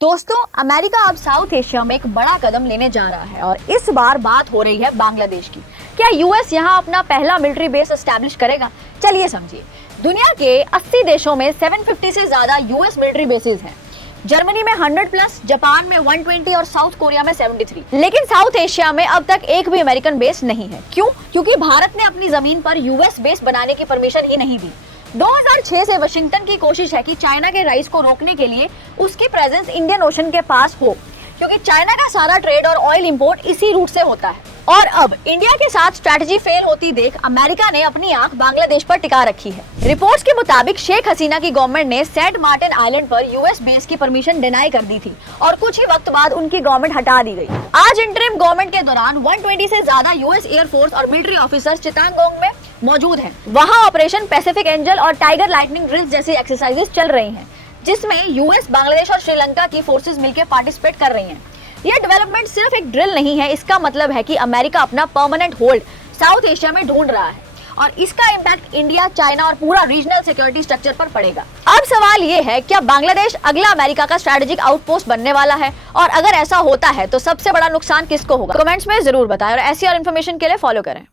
दोस्तों, अमेरिका अब south Asia में एक बड़ा कदम लेने जा रहा है और इस बार बात हो रही है बांग्लादेश की। क्या यूएस यहां अपना पहला मिलिट्री बेस एस्टैब्लिश करेगा? चलिए समझिए। दुनिया के 80 देशों में 750 से ज्यादा यूएस मिलिट्री बेसेस हैं। जर्मनी में 100 प्लस, जापान में 120 और साउथ कोरिया में 73। लेकिन साउथ एशिया में अब तक एक भी अमेरिकन बेस नहीं है। क्यों? क्योंकि भारत ने अपनी जमीन पर यूएस बेस बनाने की परमिशन ही नहीं दी। 2006 से वाशिंगटन की कोशिश है कि चाइना के राइस को रोकने के लिए उसकी प्रेजेंस इंडियन ओशन के पास हो, क्योंकि चाइना का सारा ट्रेड और ऑयल इंपोर्ट इसी रूट से होता है। और अब इंडिया के साथ स्ट्रैटेजी फेल होती देख अमेरिका ने अपनी आंख बांग्लादेश पर टिका रखी है। रिपोर्ट्स के मुताबिक शेख हसीना की गवर्नमेंट ने सेंट मार्टिन आइलैंड पर यूएस बेस की परमिशन डिनाई कर दी थी और कुछ ही वक्त बाद उनकी गवर्नमेंट हटा दी गई। आज इंटरिम गवर्नमेंट के दौरान 120 से ज्यादा यूएस एयरफोर्स और मिलिट्री ऑफिसर्स चिटागोंग में मौजूद हैं। वहां ऑपरेशन पैसिफिक एंजल और टाइगर लाइटनिंग ड्रिल्स जैसी एक्सरसाइजेस चल रही हैं, जिसमें यूएस, बांग्लादेश और श्रीलंका की फोर्सेस मिलकर पार्टिसिपेट कर रही हैं। यह डेवलपमेंट सिर्फ एक ड्रिल नहीं है, इसका मतलब है कि अमेरिका अपना परमानेंट होल्ड साउथ एशिया में ढूंढ रहा है और इसका इम्पैक्ट इंडिया, चाइना और पूरा रीजनल सिक्योरिटी स्ट्रक्चर पर पड़ेगा। अब सवाल ये है, क्या बांग्लादेश अगला अमेरिका का स्ट्रेटेजिक आउटपोस्ट बनने वाला है? और अगर ऐसा होता है तो सबसे बड़ा नुकसान किसको होगा? कमेंट्स में जरूर बताएं और ऐसी और इन्फॉर्मेशन के लिए फॉलो करें।